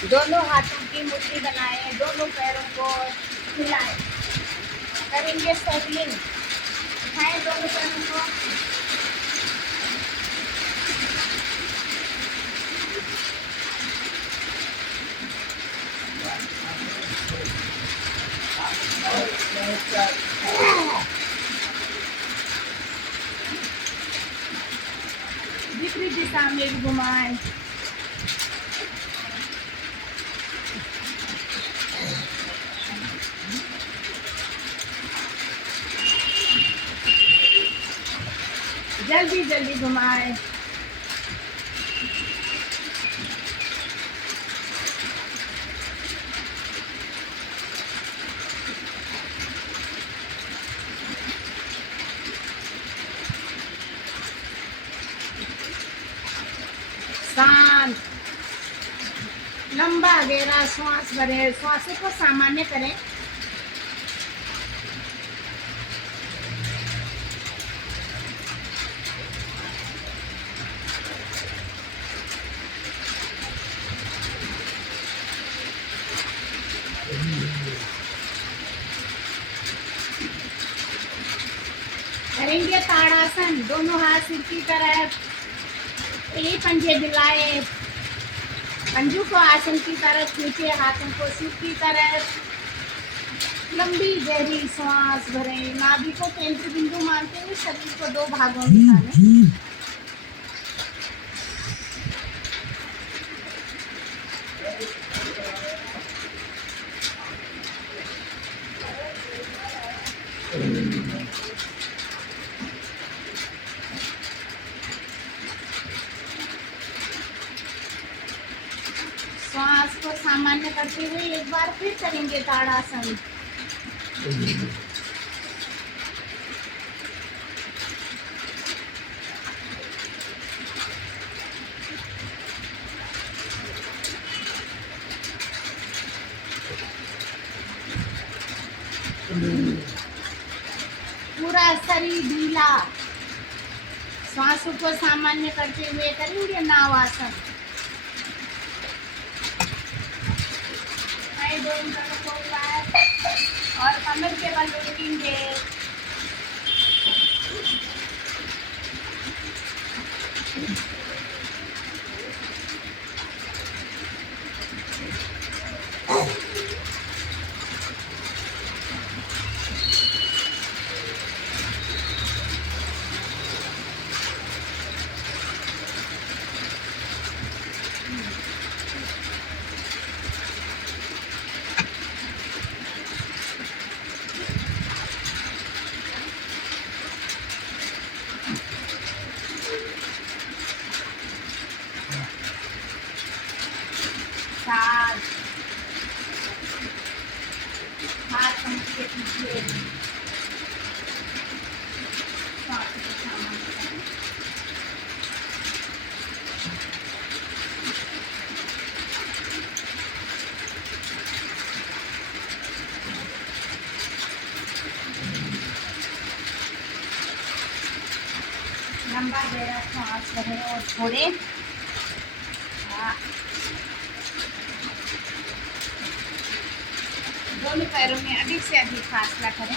दोनों हाथों की मुट्ठी बनाएं, दोनों पैरों को हिलाएं, करेंगे साइकिलिंग। उठाएं दोनों पैरों को, विपरीत दिशा में भी घुमाएं। जल्दी जल्दी घुमाएं। शांत, लंबा गहरा श्वास भरें, श्वासों को सामान्य करें। करेंगे ताड़ासन, दोनों हाथ सिर की तरफ, एक पंजे दिलाए, पंजों को आसन की तरफ खींचे, हाथों को सिर की तरफ। लंबी गहरी श्वास भरें, नाभि को केंद्र बिंदु मानते हुए शरीर को दो भागों में बांटें। श्वास को सामान्य करते हुए एक बार फिर करेंगे ताड़ासन। पूरा शरीर ढीला, श्वासों को सामान्य करते हुए करेंगे नावासन। दोनों तरफ और कमर के बल उठेंगे। हाथ कमर के पीछे, लंबा गहरा सांस भरें और छोड़ें। दोनों पैरों में अधिक से अधिक फासला करें,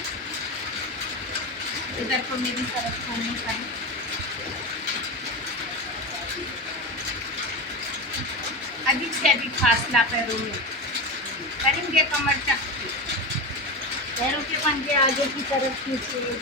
इधर को मेरी तरफ को नहीं करें। अधिक से अधिक फासला पैरों में करेंगे। कमर चक्की, पैरों के पंजे आगे की तरफ खींचे।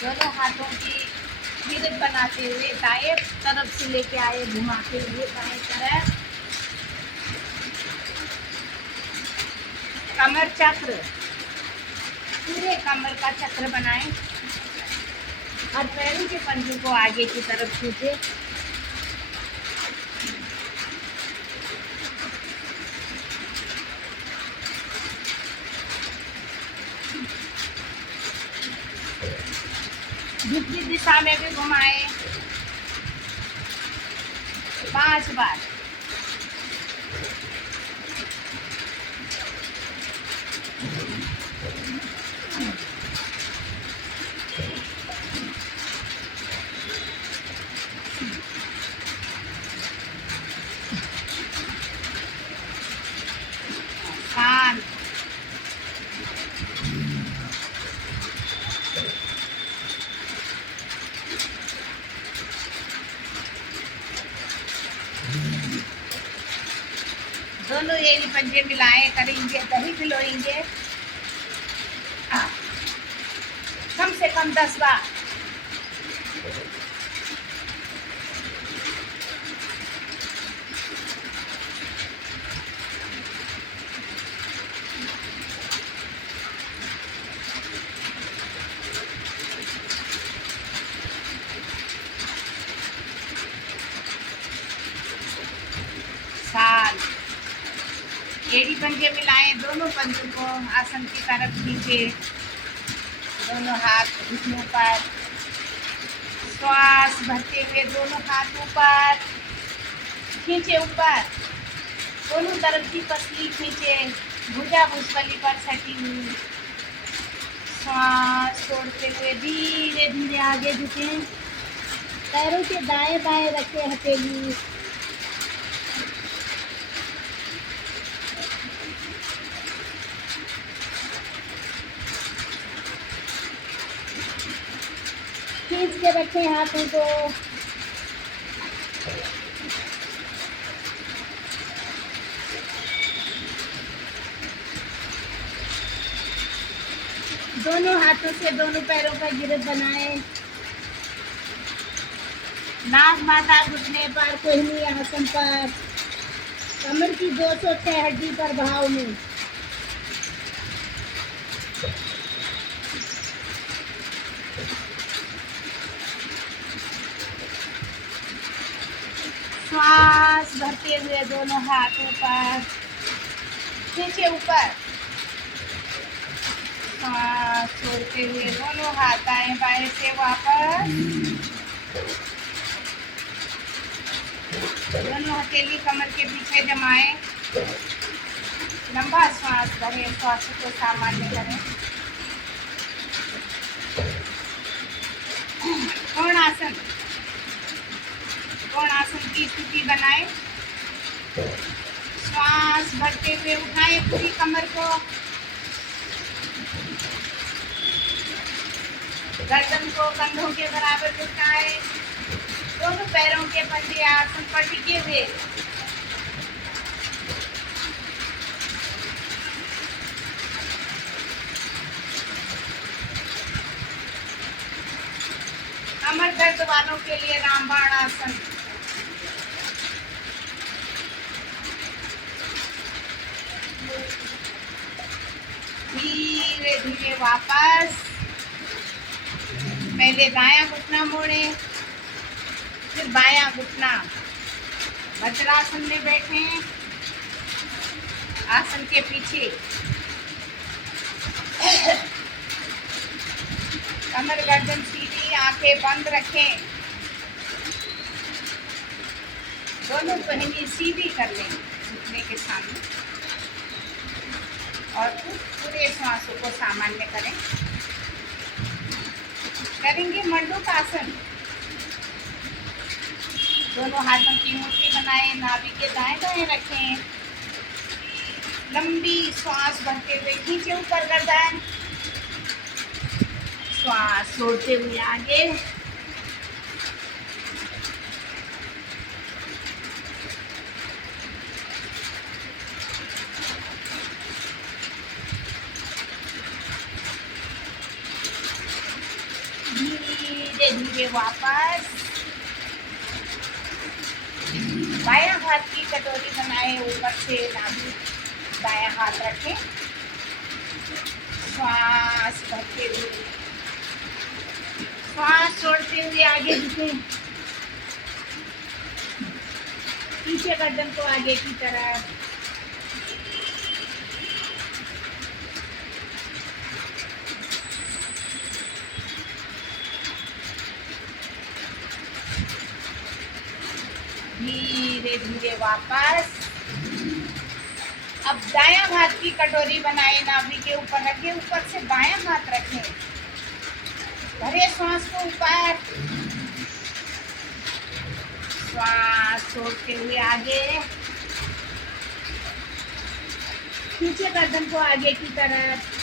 दोनों हाथों की हिरत बनाते हुए दाएं तरफ से लेके आए, घुमाते हुए दाएं तरफ। कमर चक्र, पूरे कमर का चक्र बनाएं और पैरों के पंजों को आगे की तरफ खींचे। विपरीत दिशा में भी घुमाएं 5 बार। शांत। दोनों एड़ी पंजे मिलाएं करेंगे, दही भिगोएंगे कम से कम 10 बार। शांत। एड़ी पंजे मिलाएं, दोनों पंजों को आसन की तरफ खींचे, दोनों हाथ घुटनों पर। श्वास भरते हुए दोनों हाथ ऊपर खींचे, ऊपर दोनों तरफ की पसली खींचे, भुजा भुजबली पर सटी हुई। श्वास छोड़ते हुए धीरे धीरे आगे झुकें, पैरों के दाएं बाएं रखें हथेली। खींच के रखें हाथों को। दोनों हाथों से दोनों पैरों का गिरफ्त बनाएं। नाक माथा घुटने पर, कोहनी आसन पर, कमर की 206 हड्डी पर भाव में। श्वास भरते हुए दोनों हाथ ऊपर खींचे, ऊपर। श्वास छोड़ते हुए दोनों हाथ दाएं बाएं से वापस। दोनों हथेली कमर के पीछे जमाएं। लंबा श्वास भरें, श्वास को सामान्य करें। कोणासन, कोणासन की स्थिति बनाएं। श्वास भरते हुए उठाएं पूरी कमर को, गर्दन को कंधों के बराबर उठाएं, दोनों पैरों के पंजे आसन पर टिके हुए। कमर दर्द वालों के लिए रामबाण आसन। धीरे धीरे वापस, पहले दायां घुटना मोड़े, फिर बायां घुटना। वज्रासन में बैठें, आसन के पीछे। कमर गर्दन सीधी, आंखें बंद रखें। दोनों पहनी सीधी कर लें घुटने के सामने और पूरे श्वासों को सामान्य करें। करेंगे मंडूकासन। दोनों हाथों की मुट्ठी बनाएं, नाभि के दाएं दाएं रखें। लंबी श्वास भरते हुए खींचे ऊपर गर्दन, श्वास छोड़ते हुए आगे। धीरे धीरे वापस, बायां हाथ की कटोरी बनाए, ऊपर से नाभि दायां हाथ रखें, श्वास भरते हुए, श्वास छोड़ते हुए आगे झुके, पीछे गर्दन को आगे की तरफ। धीरे धीरे वापस। अब दायां हाथ की कटोरी बनाए, नाभि के ऊपर रखें, ऊपर से बायां हाथ रखें, भरे श्वास को ऊपर, श्वास छोड़ते हुए आगे, पीछे गर्दन को आगे की तरफ।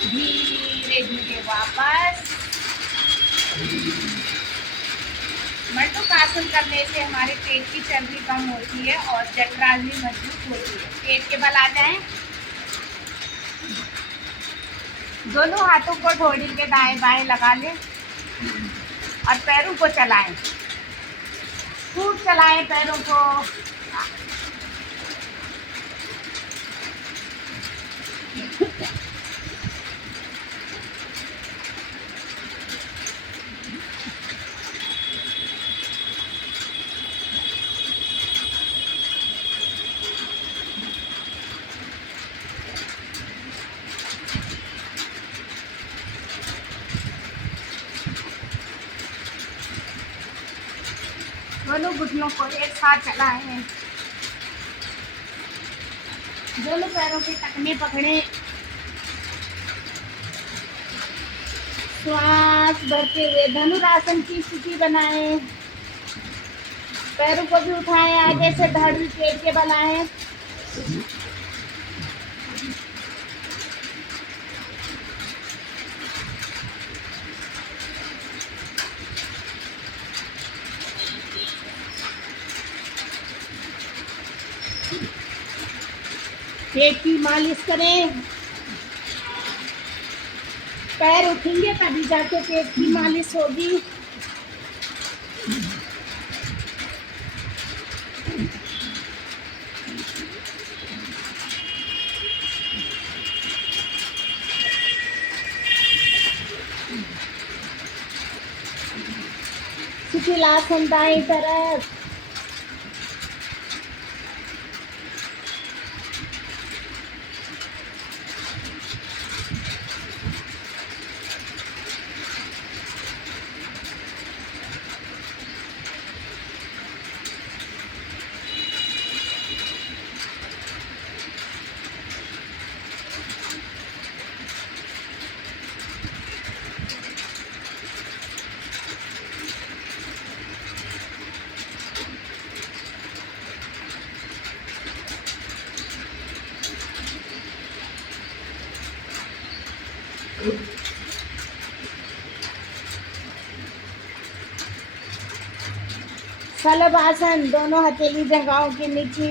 धीरे धीरे वापस। मटुक आसन करने से हमारे पेट की चर्बी कम होती है और जठराग्नि भी मजबूत होती है। पेट के बल आ जाएं। दोनों हाथों को ठोड़ी के दाएं बाएं लगा लें और पैरों को चलाएं, खूब चलाएं पैरों को। दोनों घुटनों को एक साथ चलाएं, दोनों पैरों के टखने पकड़े, श्वास भरते हुए धनुरासन की स्थिति बनाएं, पैरों को भी उठाएं, आगे से धड़ भी पेट के बल आए। पेट की मालिश करें, पैर उठेंगे तभी जाके पेट की मालिश होगी। शिथिलासन दाएं तरफ, शलभ आसन, दोनों हथेली जंघाओं के नीचे,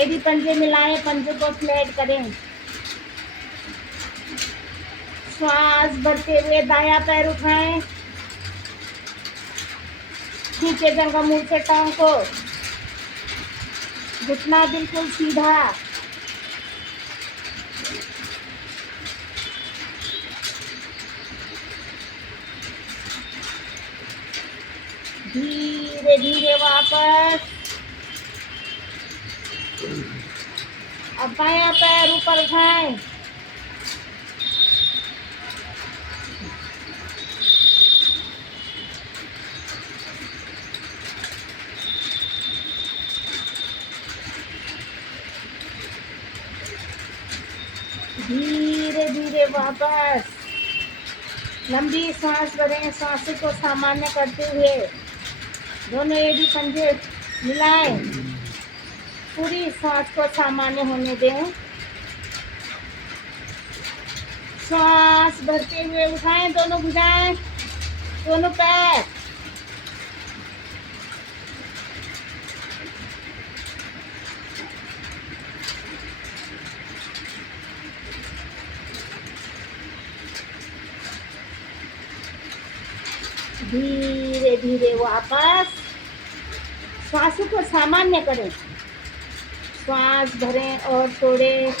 एड़ी पंजे मिलाएं, पंजे को फ्लैट करें, श्वास भरते हुए दायां पैर उठाएं, खींचे जंघा मुंह से टांग को, घुटना बिल्कुल सीधा, धीरे धीरे वापस। अब बायां पैर ऊपर उठाएं, धीरे धीरे वापस। लंबी सांस भरें, सांसों को सामान्य करते हुए दोनों एड़ी पंजे मिलाएं, पूरी सांस को सामान्य होने दें। श्वास भरते हुए उठाएं दोनों भुजाएं, दोनों पैर, धीरे धीरे वापस श्वासों को सामान्य करें। श्वास भरें और छोड़ें,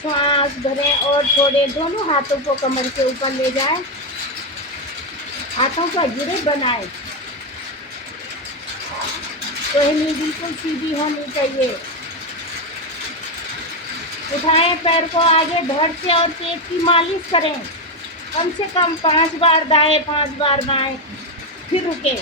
श्वास भरें और छोड़ें। दोनों हाथों को कमर के ऊपर ले जाएं, हाथों का गिरफ्त बनाएं। टहनी बिल्कुल सीधी होनी चाहिए। उठाएं पैर को आगे, धड़ से और पेट की मालिश करें। कम से कम 5 बार दाएं, 5 बार बाएं, फिर रुके।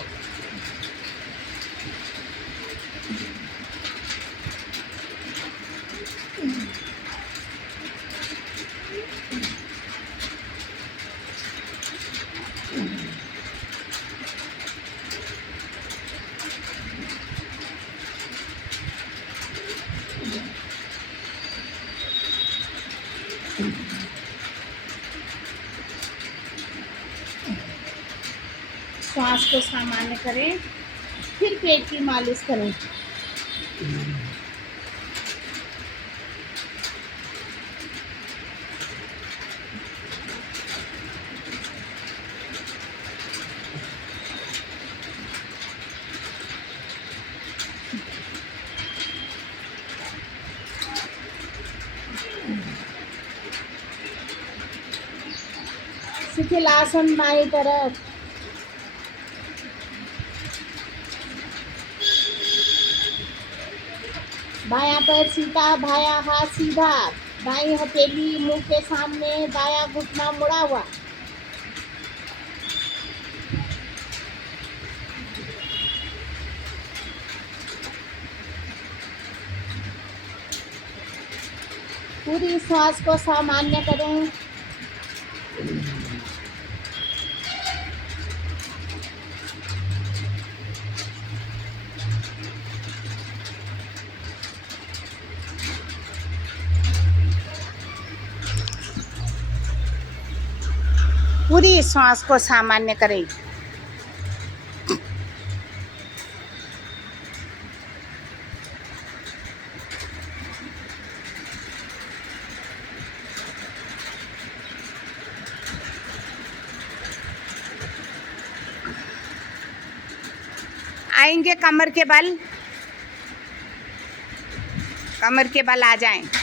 श्वास को सामान्य करें, फिर पेट की मालिश करें। शिथिल आसन बाईं तरफ। बायां पैर सीधा, बायां हाथ सीधा, दाईं हथेली मुंह के सामने, दायां घुटना मुड़ा हुआ। पूरी श्वास को सामान्य करें। पूरी श्वास को सामान्य करें। आएंगे कमर के बल, कमर के बल आ जाएं।